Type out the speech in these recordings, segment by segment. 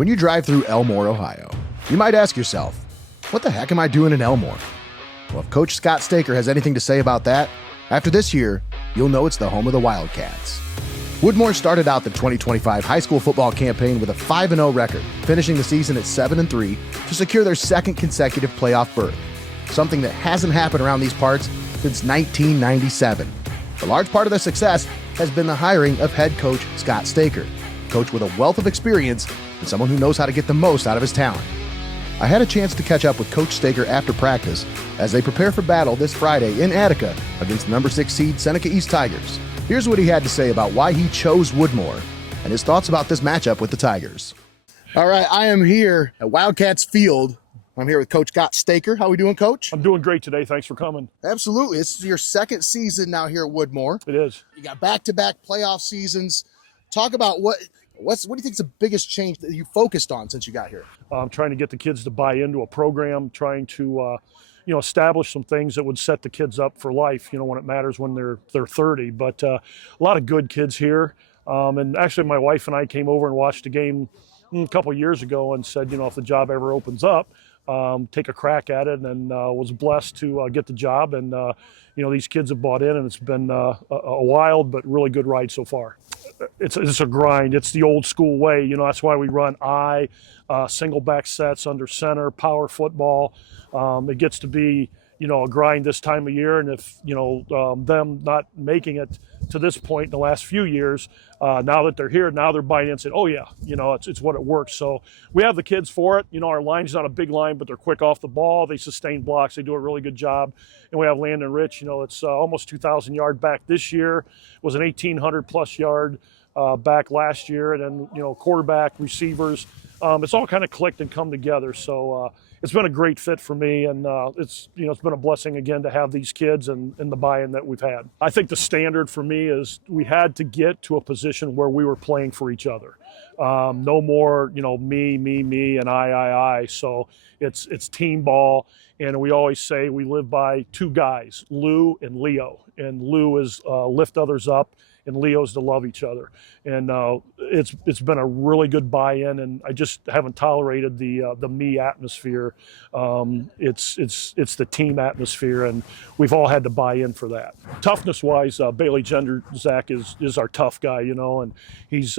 When you drive through Elmore, Ohio, you might ask yourself, what the heck am I doing in Elmore? Well, if Coach Scott Stecher has anything to say about that, after this year, you'll know it's the home of the Wildcats. Woodmore started out the 2025 high school football campaign with a 5-0 record, finishing the season at 7-3 to secure their second consecutive playoff berth, something that hasn't happened around these parts since 1997. A large part of their success has been the hiring of head coach Scott Stecher, a coach with a wealth of experience and someone who knows how to get the most out of his talent. I had a chance to catch up with Coach Stecher after practice as they prepare for battle this Friday in Attica against the number 6 seed Seneca East Tigers. Here's what he had to say about why he chose Woodmore and his thoughts about this matchup with the Tigers. All right, I am here at Wildcats Field. I'm here with Coach Scott Stecher. How are we doing, Coach? I'm doing great today. Thanks for coming. Absolutely. This is your second season now here at Woodmore. It is. You got back-to-back playoff seasons. Talk about what do you think is the biggest change that you focused on since you got here? I'm trying to get the kids to buy into a program, trying to establish some things that would set the kids up for life, when it matters when they're 30. But a lot of good kids here. And actually, my wife and I came over and watched a game a couple years ago and said, if the job ever opens up, take a crack at it, and was blessed to get the job. And, these kids have bought in, and it's been a wild but really good ride so far. It's a grind. It's the old school way. That's why we run single back sets under center, power football. It gets to be, a grind this time of year. And if, them not making it to this point in the last few years, now that they're here, now they're buying in and saying, oh yeah, it's what it works. So we have the kids for it. Our line's not a big line, but they're quick off the ball. They sustain blocks. They do a really good job. And we have Landon Rich, it's almost 2,000 yard back this year. It was an 1,800 plus yard back last year. And then, quarterback, receivers, it's all kind of clicked and come together. So it's been a great fit for me, and it's been a blessing again to have these kids and the buy-in that we've had. I think the standard for me is we had to get to a position where we were playing for each other. No more, me, and I. So it's team ball, and we always say we live by two guys, Lou and Leo. And Lou is lift others up, and Leo's to love each other. And it's been a really good buy-in, and I just haven't tolerated the me atmosphere. It's the team atmosphere, and we've all had to buy in for that. Toughness-wise, Bailey Zach is our tough guy, and he's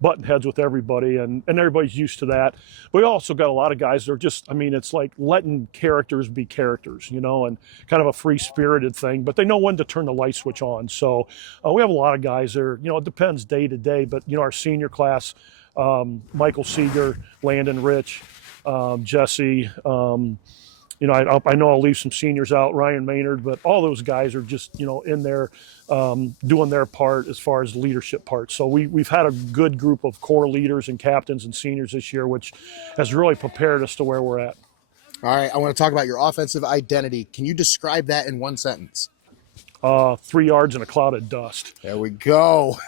butting heads with everybody, and everybody's used to that. We also got a lot of guys that are just, it's like letting characters be characters, and kind of a free-spirited thing, but they know when to turn the light switch on. So we have a lot of guys there. It depends day to day, but our senior class, Michael Seeger, Landon Rich, Jesse, I know I'll leave some seniors out, Ryan Maynard, but all those guys are just, in there doing their part as far as the leadership part. So we've had a good group of core leaders and captains and seniors this year, which has really prepared us to where we're at. All right, I want to talk about your offensive identity. Can you describe that in one sentence? 3 yards in a cloud of dust. There we go.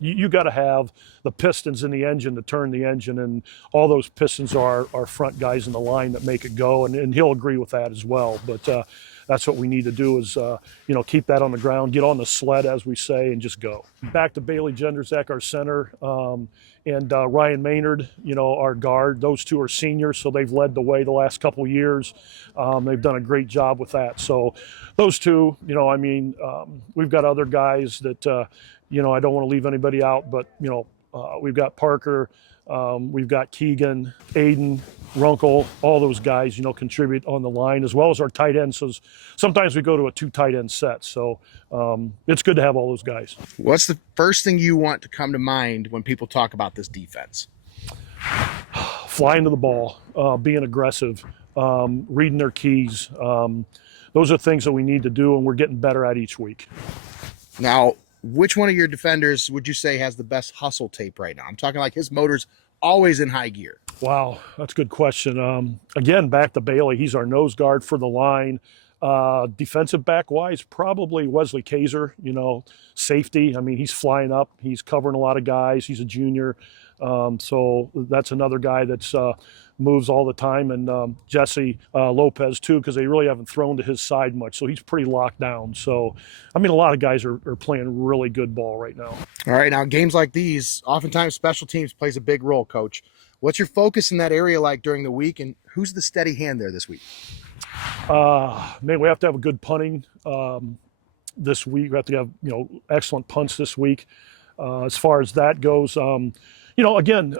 You got to have the pistons in the engine to turn the engine, and all those pistons are our front guys in the line that make it go, and he'll agree with that as well. But that's what we need to do is, keep that on the ground, get on the sled, as we say, and just go. Back to Bailey Zach, our center, and Ryan Maynard, our guard. Those two are seniors, so they've led the way the last couple of years. They've done a great job with that. So those two, we've got other guys that, I don't want to leave anybody out, but, we've got Parker, we've got Keegan, Aiden, Runkle, all those guys, contribute on the line, as well as our tight ends. So sometimes we go to a 2 tight end set. So it's good to have all those guys. What's the first thing you want to come to mind when people talk about this defense? Flying to the ball, being aggressive, reading their keys. Those are things that we need to do, and we're getting better at each week. Now, which one of your defenders would you say has the best hustle tape right now? I'm talking like his motor's always in high gear. Wow, that's a good question. Again, back to Bailey. He's our nose guard for the line. Defensive back-wise, probably Wesley Kaiser, safety. He's flying up. He's covering a lot of guys. He's a junior. So that's another guy that's moves all the time, and Jesse Lopez too, because they really haven't thrown to his side much, so he's pretty locked down. So, I mean, a lot of guys are playing really good ball right now. All right, now games like these, oftentimes special teams plays a big role, Coach. What's your focus in that area like during the week, and who's the steady hand there this week? Man, we have to have a good punting this week. We have to have excellent punts this week. As far as that goes, again,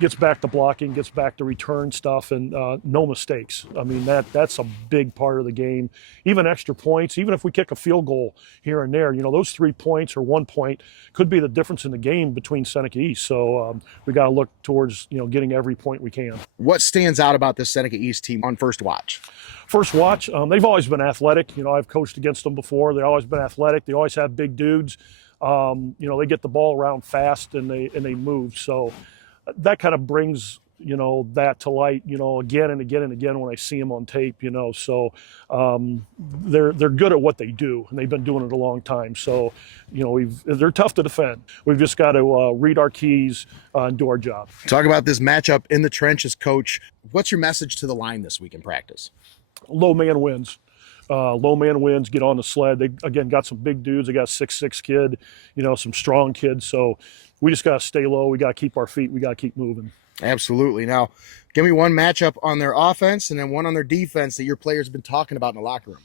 gets back to blocking, gets back to return stuff, and no mistakes. I mean, that's a big part of the game. Even extra points, even if we kick a field goal here and there, those 3 points or 1 point could be the difference in the game between Seneca East. So we got to look towards, getting every point we can. What stands out about this Seneca East team on first watch? First watch, they've always been athletic. I've coached against them before. They've always been athletic. They always have big dudes. They get the ball around fast and they move. So that kind of brings, that to light, again and again and again when I see them on tape, So they're good at what they do, and they've been doing it a long time. So, they're tough to defend. We've just got to read our keys and do our job. Talk about this matchup in the trenches, Coach. What's your message to the line this week in practice? Low man wins. Low man wins, get on the sled. They, again, got some big dudes. They got a 6'6" kid, some strong kids. So we just got to stay low. We got to keep our feet. We got to keep moving. Absolutely. Now, give me one matchup on their offense and then one on their defense that your players have been talking about in the locker room.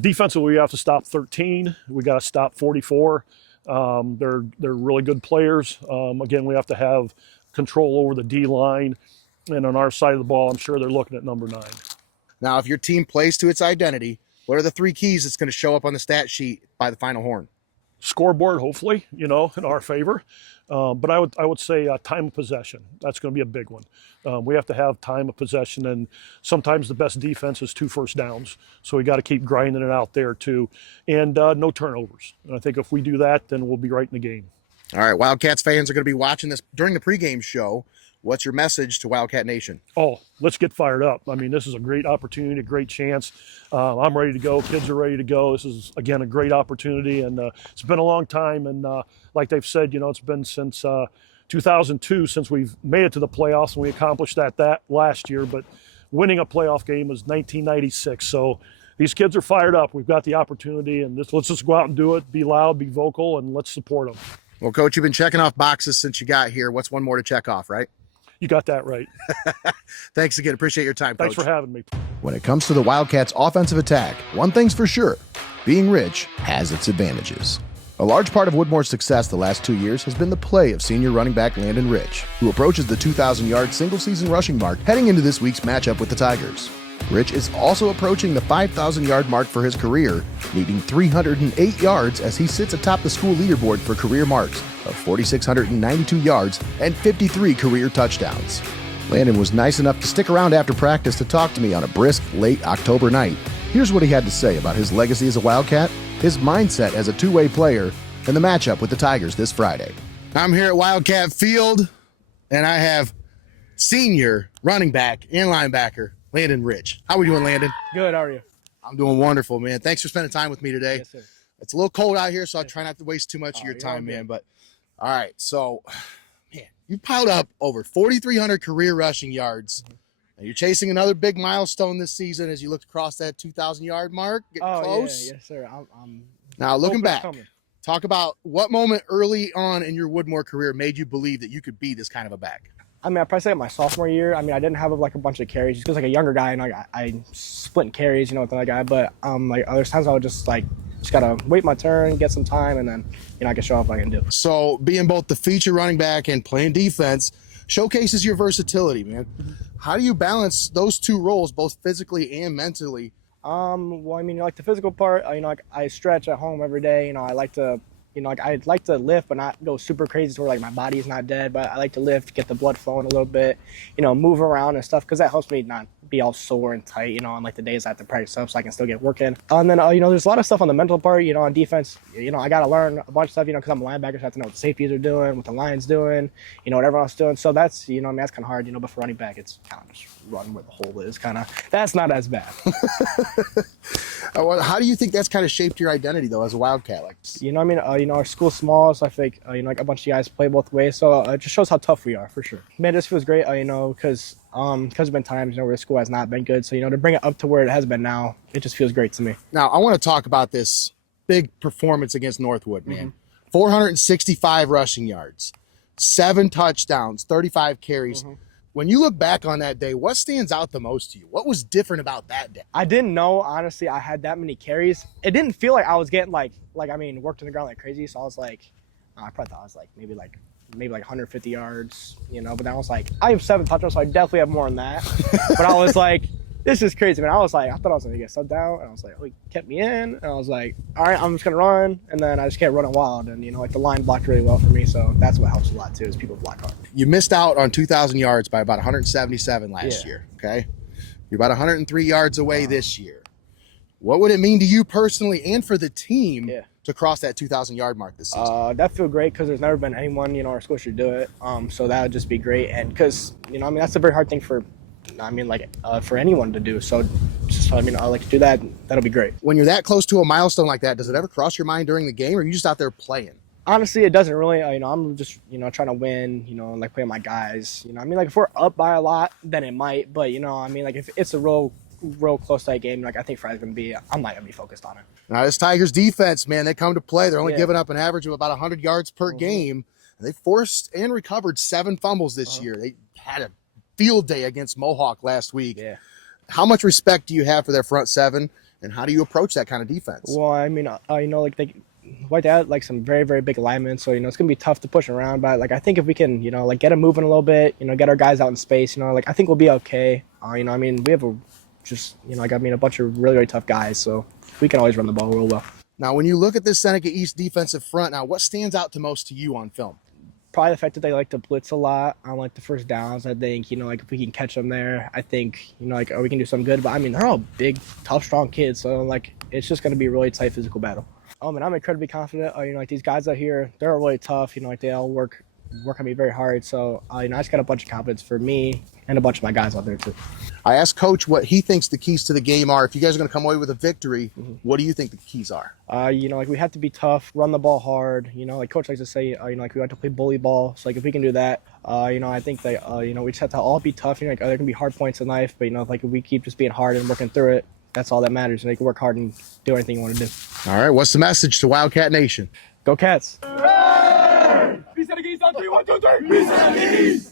Defensively, we have to stop 13. We got to stop 44. They're really good players. Again, we have to have control over the D line. And on our side of the ball, I'm sure they're looking at number 9. Now, if your team plays to its identity, what are the 3 keys that's going to show up on the stat sheet by the final horn? Scoreboard, hopefully, in our favor. But I would say time of possession. That's going to be a big one. We have to have time of possession, and sometimes the best defense is 2 first downs. So we got to keep grinding it out there too, and no turnovers. And I think if we do that, then we'll be right in the game. All right, Wildcats fans are going to be watching this during the pregame show. What's your message to Wildcat Nation? Oh, let's get fired up. I mean, this is a great opportunity, a great chance. I'm ready to go. Kids are ready to go. This is, again, a great opportunity, and it's been a long time. And like they've said, it's been since 2002 since we've made it to the playoffs, and we accomplished that last year. But winning a playoff game was 1996. So these kids are fired up. We've got the opportunity, and let's just go out and do it. Be loud, be vocal, and let's support them. Well, Coach, you've been checking off boxes since you got here. What's one more to check off, right? You got that right. Thanks again. Appreciate your time, Coach. Thanks for having me. When it comes to the Wildcats' offensive attack, one thing's for sure. Being rich has its advantages. A large part of Woodmore's success the last 2 years has been the play of senior running back Landon Rich, who approaches the 2,000-yard single-season rushing mark heading into this week's matchup with the Tigers. Rich is also approaching the 5,000-yard mark for his career, needing 308 yards as he sits atop the school leaderboard for career marks of 4,692 yards and 53 career touchdowns. Landon was nice enough to stick around after practice to talk to me on a brisk, late October night. Here's what he had to say about his legacy as a Wildcat, his mindset as a two-way player, and the matchup with the Tigers this Friday. I'm here at Wildcat Field, and I have senior running back and linebacker Landon Rich. How are we doing, Landon? Good, how are you? I'm doing wonderful, man. Thanks for spending time with me today. Yes, sir. It's a little cold out here, so I try not to waste too much of your time, man. But all right, so, man, you piled up over 4,300 career rushing yards. And you're chasing another big milestone this season as you look across that 2,000-yard mark. Getting close. Yeah, yes, sir. I'm now, looking back, talk about what moment early on in your Woodmore career made you believe that you could be this kind of a back. I mean, I probably say my sophomore year. I mean, I didn't have a bunch of carries just because a younger guy, and I split carries, with that guy. But other times I would just gotta wait my turn, get some time, and then I can show off what I can do. So being both the feature running back and playing defense showcases your versatility, man. Mm-hmm. How do you balance those two roles, both physically and mentally? Well, I mean, the physical part, I stretch at home every day. I like to. I'd like to lift, but not go super crazy to where my body's not dead. But I like to lift, get the blood flowing a little bit, move around and stuff, because that helps me not be all sore and tight, you know, on like the days I have to practice up so I can still get working. And then, you know, there's a lot of stuff on the mental part, you know, on defense. You know, I got to learn a bunch of stuff, you know, because I'm a linebacker, so I have to know what the safeties are doing, what the line's doing, you know, what everyone else is doing. So that's, you know, I mean, that's kind of hard, you know, but for running back, it's kind of just run where the hole is, kind of. That's not as bad. How do you think that's kind of shaped your identity, though, as a Wildcat? Like, you know, I mean, you know, our school's small, so I think, you know, like a bunch of guys play both ways. So it just shows how tough we are, for sure. Man, this feels great, you know, because there's been times, you know, where the school has not been good. So, you know, to bring it up to where it has been now, it just feels great to me. Now, I want to talk about this big performance against Northwood, man. 465 rushing yards, 7 touchdowns, 35 carries. When you look back on that day, what stands out the most to you? What was different about that day? I didn't know, honestly, I had that many carries. It didn't feel like I was getting I mean, worked in the ground like crazy. So I was like, I probably thought I was like maybe like 150 yards, you know. But then I was like, I have 7 touchdowns, so I definitely have more than that. But I was like, this is crazy, man. I was like, I thought I was gonna get subbed out, and I was like, oh, he kept me in, and I was like, all right, I'm just gonna run, and then I just kept running wild, and you know, like the line blocked really well for me, so that's what helps a lot too, is people block hard. You missed out on 2,000 yards by about 177 last year. Okay, you're about 103 yards away this year. What would it mean to you personally and for the team to cross that 2,000 yard mark this season? That feel great because there's never been anyone, you know, our school should do it. So that would just be great, and because you know, I mean, that's a very hard thing for. I mean, like, for anyone to do. So, I mean, I like to do that. That'll be great. When you're that close to a milestone like that, does it ever cross your mind during the game, or are you just out there playing? Honestly, it doesn't really. You know, I'm just, you know, trying to win, you know, like playing my guys. You know, I mean, like, if we're up by a lot, then it might. But, you know, I mean, like, if it's a real close tight game, like, I think Friday's going to be, I'm not going to be focused on it. Now, this Tigers defense, man, they come to play. They're only giving up an average of about 100 yards per game. And they forced and recovered 7 fumbles this year. They had a field day against Mohawk last week. How much respect do you have for their front 7, and how do you approach that kind of defense? Well, I mean, you know, like they had like some very, very big alignments, so you know it's gonna be tough to push around. But like I think if we can, you know, like get them moving a little bit, you know, get our guys out in space, you know, like I think we'll be okay. You know, I mean, we have a bunch of really, really tough guys, so we can always run the ball real well. Now, when you look at this Seneca East defensive front, now what stands out the most to you on film? Probably the fact that they like to blitz a lot on like the first downs. I think, you know, like if we can catch them there, I think, you know, like we can do some good. But I mean, they're all big, tough, strong kids. So like, it's just going to be a really tight physical battle. Oh man, I'm incredibly confident. You know, like these guys out here, they're really tough. You know, like they all work on me very hard. So, you know, I just got a bunch of confidence for me and a bunch of my guys out there too. I asked Coach what he thinks the keys to the game are. If you guys are going to come away with a victory, what do you think the keys are? You know, like we have to be tough, run the ball hard. You know, like Coach likes to say, you know, like we like to play bully ball. So like if we can do that, you know, I think that, you know, we just have to all be tough. You know, like there can be hard points in life, but you know, like if we keep just being hard and working through it, that's all that matters. And you can work hard and do anything you want to do. All right, what's the message to Wildcat Nation? Go Cats! Hey! Be Seneca East on 3, 1, 2, 3. Be Seneca East!